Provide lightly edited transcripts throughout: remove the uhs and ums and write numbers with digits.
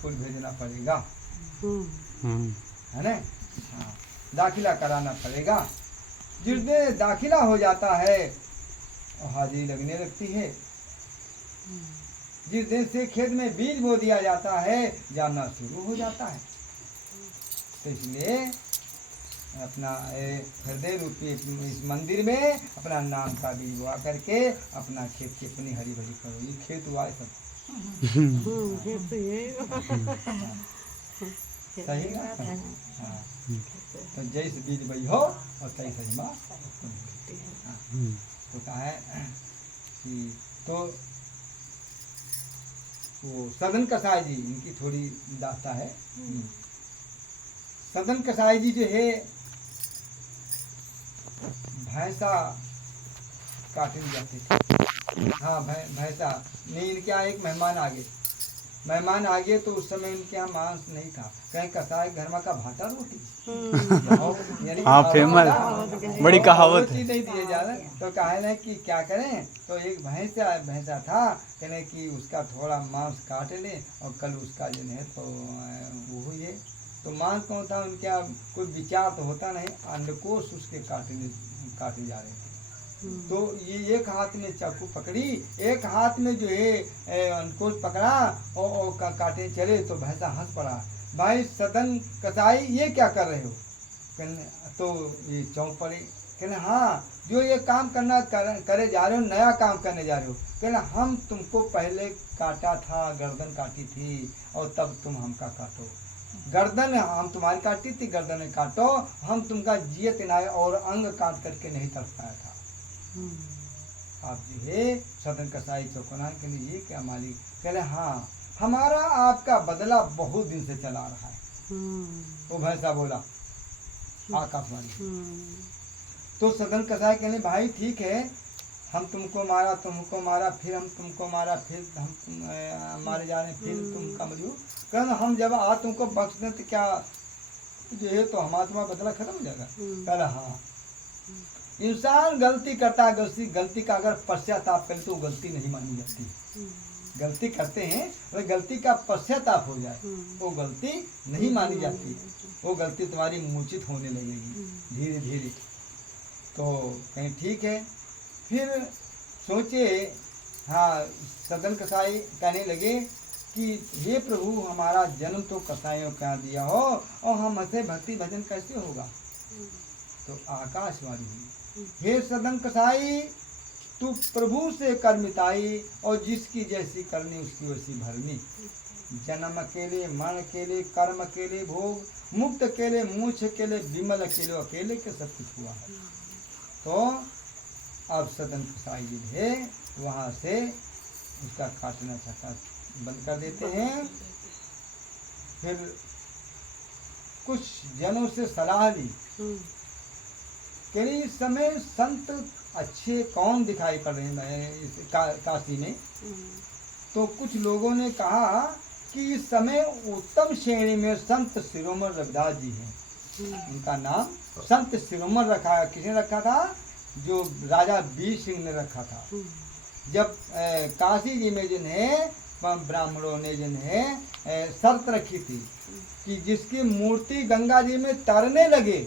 School भेजना पड़ेगा, है ना। हाँ, दाखिला कराना पड़ेगा। जिस दिन दाखिला हो जाता है और हाजिरी लगने लगती है। जिस दिन से खेत में बीज बो दिया जाता है जानना शुरू हो जाता है। तो इसलिए अपना हृदय रूपी इस मंदिर में अपना नाम का बीज बोआ करके अपना खेत की अपनी हरी भरी करो। ये खेत हुआ है सब। सही ना। हाँ, तो जैसे बीज बई हो और तैसे ही माँ। तो कहा है कि तो वो सदन कसाई जी, इनकी थोड़ी दास्ता है। सदन कसाई जी जो है भैंसा काटने जाते थे। हाँ, भैंसा नहीं, इनके यहाँ एक मेहमान आ गए तो उस समय उनके यहाँ मांस नहीं था। कहीं कसाई घर में का भाटा रोटी। यानी हाँ, फेमस बड़ी कहावत है। नहीं दिए जा रहे तो कहे ना कि क्या करें। तो एक भैंसा था, कहने कि उसका थोड़ा मांस काट ले और कल उसका जो है तो वो ये तो मांस कौन था उनके यहाँ कोई विचार तो होता नहीं। अंडकोश उसके काटे जा रहे थे। तो ये एक हाथ में चाकू पकड़ी, एक हाथ में जो है अंडकोश पकड़ा और काटे चले। तो भैंसा हंस पड़ा, भाई सदन कसाई ये क्या कर रहे हो। कहने तो ये चौंक पड़े, कहने हाँ जो ये काम करे जा रहे हो, नया काम करने जा रहे हो। कहने हम तुमको पहले काटा था, गर्दन काटी थी और तब तुम हमका काटो। गर्दन हम तुम्हारी काटी थी, गर्दन काटो, हम तुमका जियत नहीं और अंग काट करके नहीं तड़पाया था। आप जो है सदन कसाई चौकना के लिए ये क्या मालिक। कहले हाँ, हमारा आपका बदला बहुत दिन से चला रहा है। वो भैंसा बोला आकाशवाणी। तो सदन कसाई कहने भाई ठीक है, हम तुमको मारा, फिर हम तुमको मारा, फिर हम मारे जा रहे, फिर तुम कमजोर। कहना हम जब तुमको बख्श दें तो क्या जो है तो हमारा तुम्हारा बदला खत्म हो जाएगा। कहला हाँ, इंसान गलती करता है, गलती का अगर पश्चाताप करे तो गलती नहीं मानी जाती। गलती करते हैं और गलती का पश्चाताप हो जाए वो गलती नहीं मानी जाती। वो गलती तुम्हारी मूर्छित होने लगेगी धीरे धीरे। तो कहीं ठीक है। फिर सोचे हाँ, सदन कसाई कहने लगे कि हे प्रभु, हमारा जन्म तो कसाईयों का दिया हो और हम ऐसे भक्ति भजन कैसे होगा। तो आकाशवाणी हुई, हे सदन कसाई, तू प्रभु से कर मिताई और जिसकी जैसी करनी उसकी वैसी भरनी। जन्म अकेले, मन अकेले, कर्म अकेले, भोग मुक्त अकेले, मूछ अकेले, विमल अकेले, अकेले के सब कुछ हुआ है। तो अब सदन कसाई जी है वहाँ से उसका काटना छाटा बंद कर देते हैं। फिर कुछ जनों से सलाह ली कि इस समय संत अच्छे कौन दिखाई पड़ रहे हैं काशी में। तो कुछ लोगों ने कहा कि इस समय उत्तम श्रेणी में संत शिरोमणि रविदास जी हैं। उनका नाम संत शिरोमणि रखा है। किसने रखा था? जो राजा वीर सिंह ने रखा था। जब काशी जी में जिन्हें ब्राह्मणों ने जिन्हें शर्त रखी थी कि जिसकी मूर्ति गंगा जी में तैरने लगे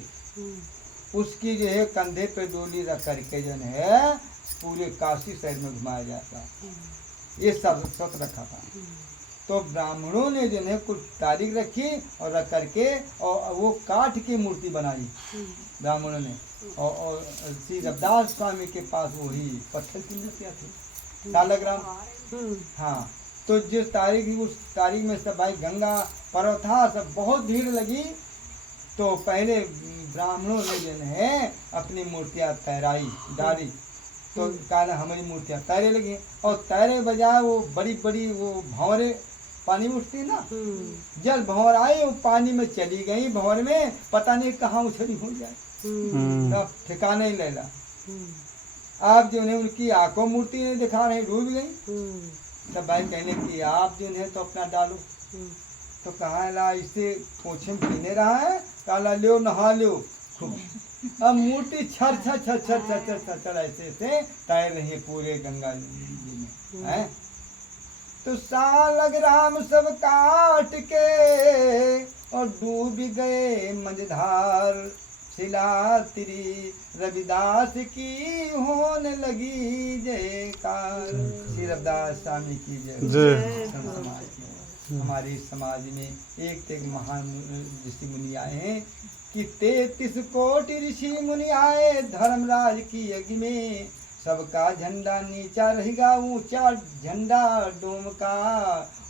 उसकी जो है कंधे पे डोली रख करके जो है पूरे काशी शहर में घुमाया जाता, ये सब शर्त रखा था। तो ब्राह्मणों ने जो है कुछ तारीख रखी और रख करके और वो काठ की मूर्ति बनाई ब्राह्मणों ने। और श्री रविदास स्वामी के पास वही पत्थर की मूर्तियाँ थी, सालग्राम। हाँ, तो जिस तारीख उस तारीख में सब भाई गंगा पर्व था, सब बहुत भीड़ लगी। तो पहले ब्राह्मणों ने जो है अपनी मूर्तियाँ तैराई डाली। तो कहा हमारी मूर्तियाँ तैरे लगी और तैरे बजाय वो बड़ी बड़ी वो भंवरे पानी में उठती ना, जल भंवर आई वो पानी में चली गई। भंवर में पता नहीं कहाँ उछली हो जाए, तब ठिकाने ही लेला। आप जो है उनकी आंखों मूर्ति नहीं दिखा रहे, डूब गई। तब भाई कहने की आप जो है तो अपना डालो। तो कहा ला इससे पोछे में पीने रहा है, काला लो नहा लो खूब। अब मूर्ति छर छर छर छर छर छर छर छर ऐसे से तैर रही है पूरे गंगा जी में है। तो सालग्राम सब काट मझधार शिला तिरी रविदास की होने लगी जयकार। श्री रविदास स्वामी की जय। जय। संत समाज की। हमारे समाज में एक महान ऋषि मुनि आए हैं कि 33 कोटि ऋषि मुनि आए धर्मराज की यज्ञ में। सबका झंडा नीचा रहेगा ऊंचा झंडा डोम का।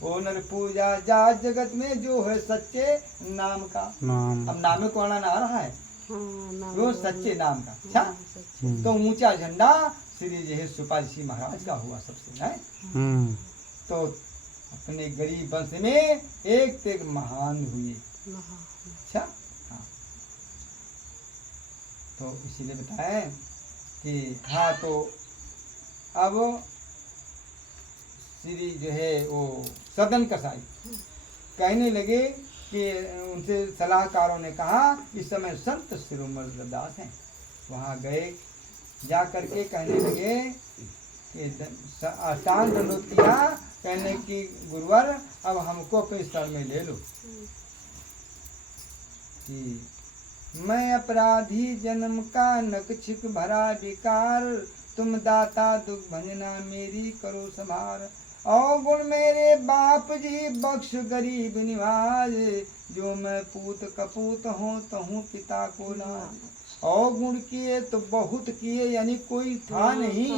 ओ नर पूजा जा जगत में जो है सच्चे नाम का। नाम। अब नामे को आना आ रहा है वो सच्चे नाम का। अच्छा तो ऊंचा झंडा श्री जय सुपाल ऋषि महाराज का हुआ सबसे है। तो अपने गरीब वंश में एक से एक महान हुए। अच्छा हाँ तो इसीलिए बताए कि हाँ तो अब श्री जो है वो सदन कसाई कहने लगे कि उनसे सलाहकारों ने कहा इस समय संत शिरोमणि रविदास हैं। वहाँ गए जा करके कहने लगे कि अष्टांग दंडोत किया। कहने की गुरुवर अब हमको अपने शरण में ले लो कि मैं अपराधी जन्म का नकछिक भरा विकार। तुम दाता दुख भंजना मेरी करो संभार। अवगुण मेरे बाप जी बख्श गरीब निवाज। जो मैं पूत कपूत हूँ तहूँ पिता को लाज। अवगुण किए तो बहुत किए यानी कोई था नहीं।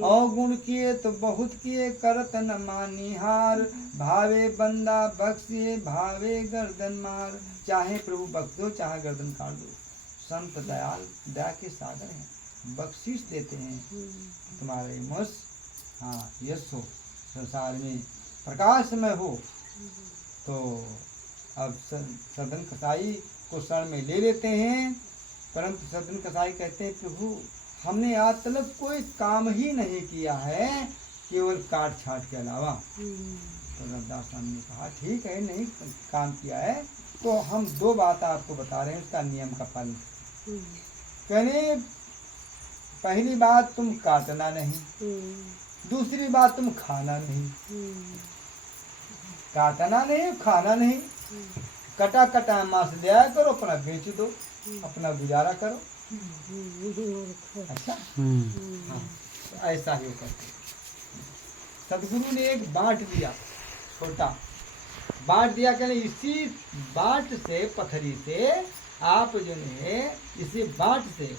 अवगुण किए तो बहुत किए करत न मानिहार। भावे बंदा बख्शिए भावे गर्दन मार। चाहे प्रभु बख्श दो चाहे गर्दन काट दो। संत दयाल दया के सागर हैं बख्शिश देते हैं। तुम्हारे यश हाँ यश हो संसार में प्रकाशमय हो। तो अब सदन कसाई को शरण में ले लेते हैं। परंतु सदन कसाई कहते हैं प्रभु हमने आज तक कोई काम ही नहीं किया है केवल काट छाट के अलावा। तो रविदास स्वामी ने कहा ठीक है नहीं काम किया है तो हम 2 बात आपको बता रहे हैं उसका नियम का पालन। कहने पहली बात तुम काटना नहीं। दूसरी बात तुम खाना नहीं। काटना नहीं खाना नहीं। कटा कटा मांस ले आया करो अपना बेच दो अपना गुजारा करो। अच्छा हाँ तो ऐसा ही करते। सदगुरु ने एक बांट दिया छोटा बांट दिया। कहने इसी बांट से पथरी से आप जो है इसी बांट से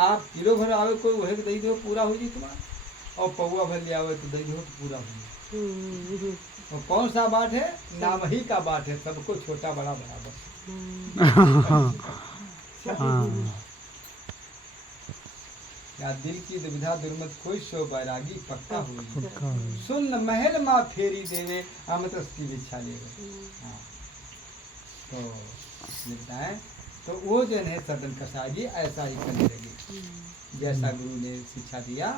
आप किलो भर आवे कोई वही दही दो पूरा हो जी तुम्हारा। और पौवा भर ले आवे तो दही दो तो पूरा हो जाए। तो कौन सा बाट है नाम ही का बाट है सबको छोटा बड़ा बराबर। या दिल की दुविधा दुर्मत कोई सो बैरागी पक्का हुई। सुन महल माँ फेरी देवे अमृत की इच्छा ले हाँ तो लिखता है। तो वो जो है सदन कसाई ऐसा ही करने लगे जैसा गुरु ने शिक्षा दिया।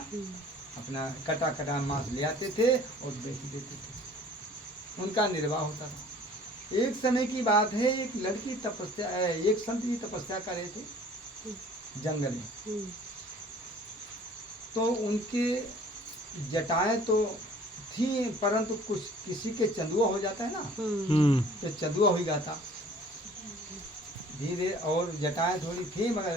अपना कटा कटा मांस ले आते थे और बेच देते थे। उनका निर्वाह होता था। एक समय की बात है एक लड़की तपस्या एक संत जी तपस्या कर रहे थे जंगल में। तो उनके जटाएं तो थी परंतु कुछ किसी के चंदुआ हो जाता है ना तो चंदुआ हो जाता धीरे और जटाएं थोड़ी थी मगर